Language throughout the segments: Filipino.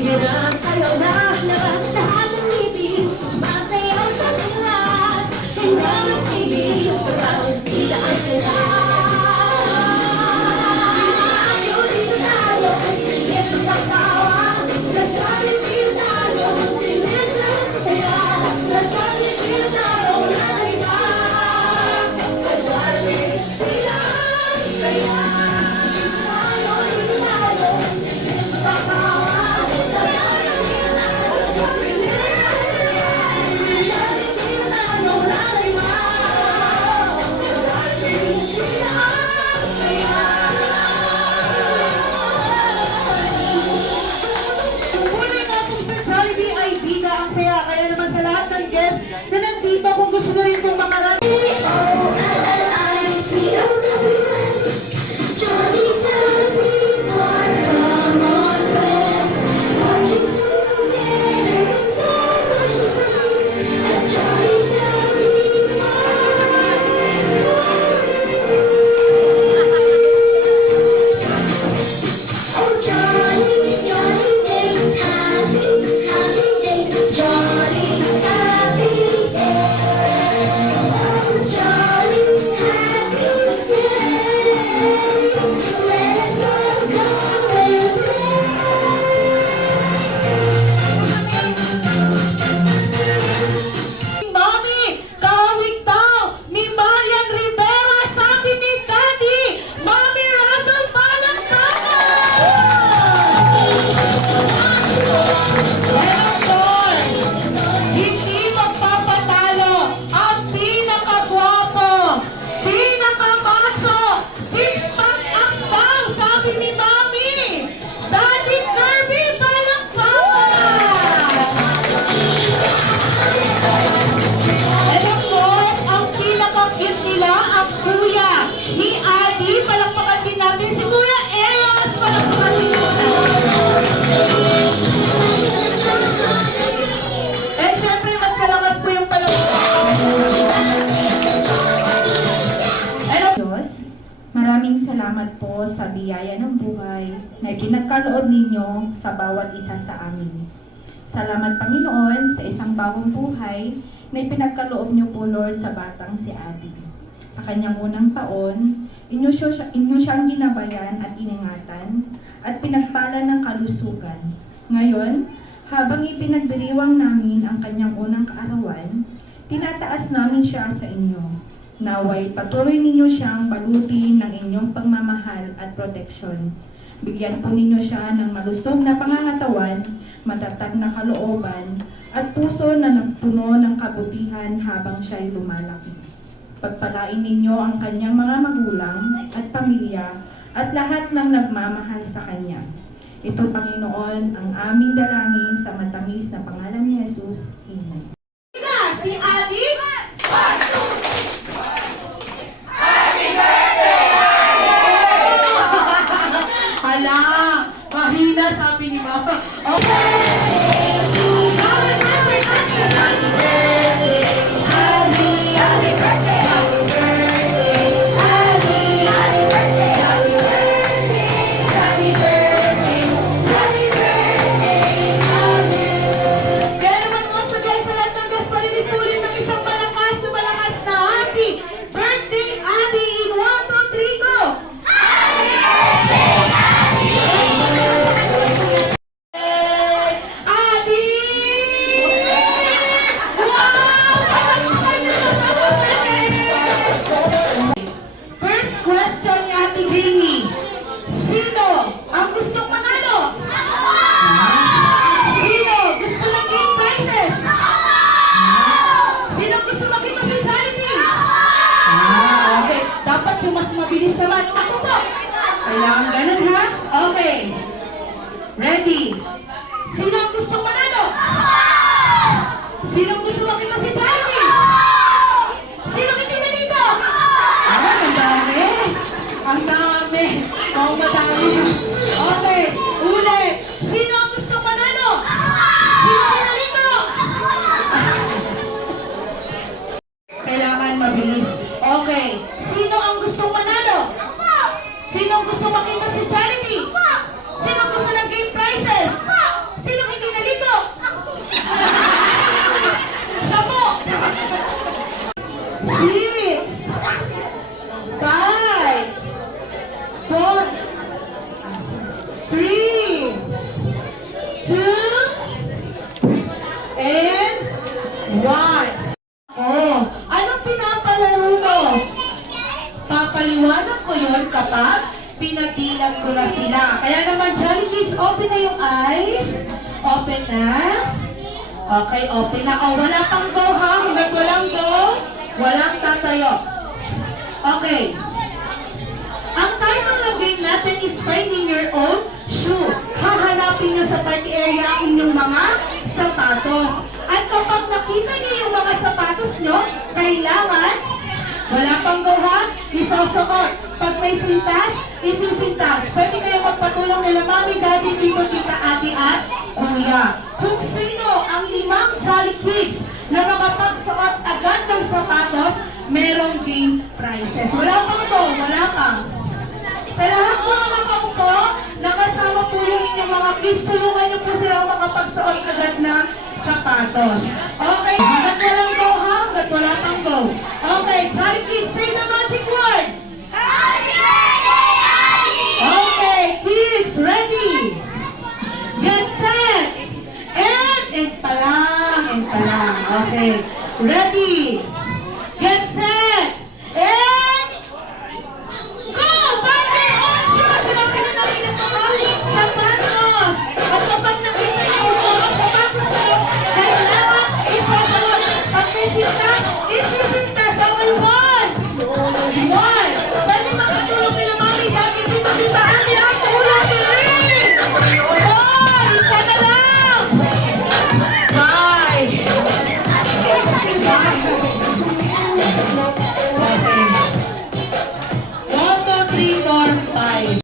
Sige na, sayo na, labas lahat ng ngipin, sumasayaw sa lahat. Hanggang ang pili, bawat tila ang sila. Ayaw dito tayo, yes sa tawa. Sa Jollibee tayo, silisa sa saya. Sa Jollibee tayo, lalay ba? Sa Jollibee, tila ang saya. Ayaw dito tayo, yes sa tawa. Kaya naman sa lahat ng guests na nandito, kung gusto na rin pong makarami. Salamat po sa biyaya ng buhay na ipinagkaloob ninyo sa bawat isa sa amin. Salamat Panginoon sa isang bagong buhay na ipinagkaloob niyo po Lord sa batang si Abby. Sa kanyang unang taon, inyo siyang ginabayan at iningatan at pinagpala ng kalusugan. Ngayon, habang ipinagdiriwang namin ang kanyang unang kaarawan, tinataas namin siya sa inyo. Naway patuloy ninyo siyang balutin ng inyong pagmamahal at proteksyon. Bigyan po ninyo siya ng malusog na pangangatawan, matatag na kalooban, at puso na nagpuno ng kabutihan habang siya'y lumalaki. Pagpalain ninyo ang kanyang mga magulang at pamilya at lahat ng nagmamahal sa kanya. Ito, Panginoon, ang aming dalangin sa matamis na pangalan ni Jesus. Amen. Si Adi? Hala, mahina sabi ni Mama. Kailangan ganun, ha? Okay. Ready? Sino ang gustong manalo? Sino ang gusto makita si Jollibee? Sino hindi na dito? Ang dami. Ang dami. Oh, madami. Okay. Ulit. Sino ang gustong manalo? Sino na dito? Kailangan mabilis. Okay. Sino ang gustong manalo? Sino gusto makita si Jollibee? Sino gusto ng game prizes? Sino Papaliwanag ko yun kapag pinatilag ko na sila. Kaya naman, Jolly Kids, open na yung eyes. Open na. Okay, open na. Oh, wala pang go ha. Hanggang walang go, walang tatayo. Okay. Ang title ng game natin is Finding Your Own Shoe. Hahanapin nyo sa party area ang inyong mga sapatos. At kapag nakita nyo yung mga sapatos nyo, kailangan, wala pang go ha, isusuot. Pag may sintas, isisintas. Pwede kayo magpatulong nila mami, daddy, tito, tita, ate at kuya. Kung sino ang 5 Jolly Kids na makapagsuot agad ng sapatos, merong game prizes. Wala pang go, wala pang. Sa lahat po ng nakaupo, nakasama po yung inyong mga kids, tulungan niyo po sila makapagsuot agad ng sapatos. Okay, hanggat walang go ha, hanggat wala pang go. Okay, Jolly Kids, say the magic word. Okay, kids, ready? Get set. And pa lang. Okay, ready? Get set. And go! Find your own shoes! Sinabi na namin ang mga sapatos. At kapag nakita niyo yung mga sapatos niyo, kailangan isusunod. Pag may sintas, isusuntas. Okay, one. Pwede makatulong nila mami, dati dito, tita, ate, at tulong rin. Isa na lang. Five. Okay. 1, 2, 3, 4, 5.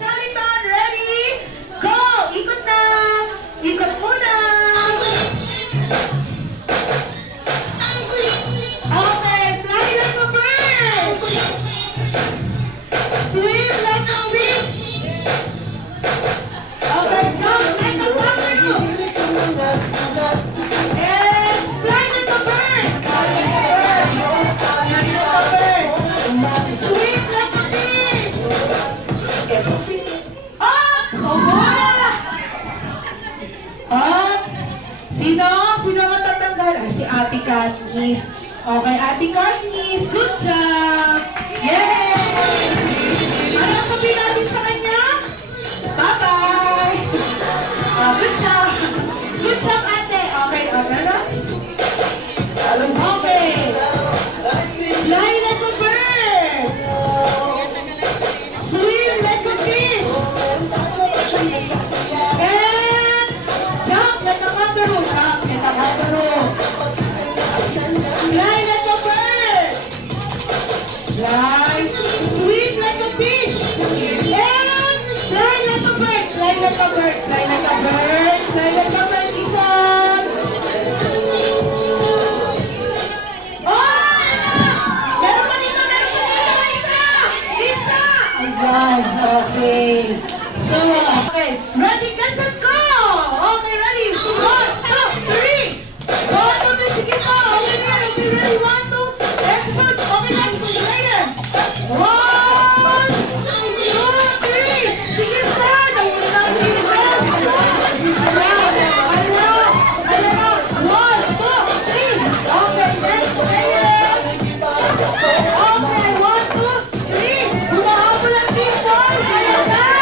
Taliban, ready? Go! Ikot na! Ikot muna! Okay, fly like a bird! Swim like a fish! Okay, jump like a kangaroo! And fly like a bird! Swim like a fish! Up! Up! Sino? Sino matatanggal? Ay, si Ate Katniss. Okay, Ate Katniss. Good job! Yay! Ano sabihin natin sa kanya? Bye-bye! Good job! Good job, ate! Okay, okay na? Okay! Fly like a bird! Swim like a fish! And jump like a kangaroo! Jump like a kangaroo! Fly like a bird! Fly! Swim like a fish! And fly like a bird! Fly like a bird! Fly like a bird! Fly like a bird! Ikot! Meron pa dito! Isa! Isa! Ayan, okay. So, okay. Ready, get set, go! Okay, ready? 1, 2, 3! 1, 2, 3, sige po! Okay na yan, okay, ready? 1, 2, episode! Okay, next, later! 1, 2, 3! Sige pa! Nawala na ang Jesus! Ala! 1, 2, 3! Okay, next, later! Okay, 1, 2, 3! Humahabol ang team boys! Ayan na!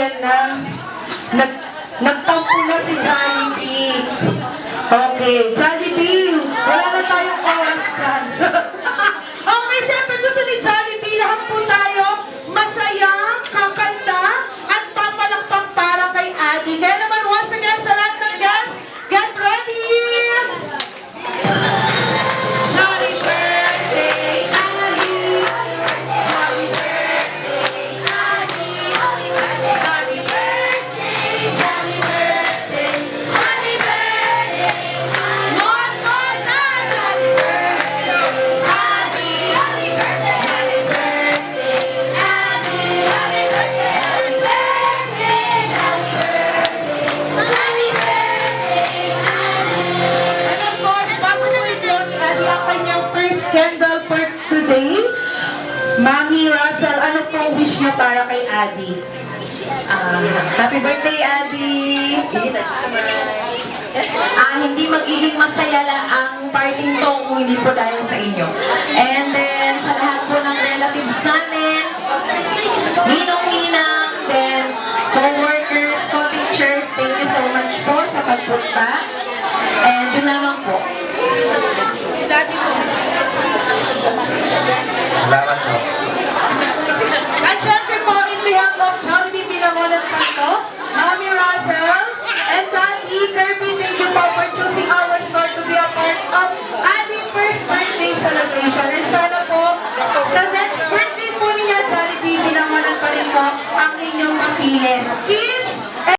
ayan na. Nagtampo na si Jollibee. Okay, Jollibee, wala na tayong oras dyan. Okay, syempre gusto ni Jollibee, lahat po tayo masaya, kakanta, at papalakpak para kay Adi. Kaya naman once again sa lahat ng guests, get ready! Happy birthday, Adi! Happy birthday, Adi! Happy birthday, happy birthday, happy birthday, happy birthday! One more time! Happy birthday, Adi! Happy birthday, happy birthday, Adi! Happy birthday, happy birthday, happy birthday, and of course, bago po ito ni Adi ang kanyang first candle for today, Mami Russell, ano pong wish niyo para kay Adi? Happy birthday, Adi! Hindi magiging masaya lang ang parting to kung hindi po dahil sa inyo. And then, sa lahat po ng relatives namin, ninong-ninang, then, co-workers, co-teachers, thank you so much po sa pagpunta. And yun lamang po. Salamat po. At syempre po, in behalf of Jollibee Pinangonan Panto, Mami Russell, and Daddy Kirby, thank you po for choosing our store to be a part of ating first birthday celebration. And sana po, sa next birthday po niya, Jollibee Pinangonan pa rin po ang inyong makinis. Kids,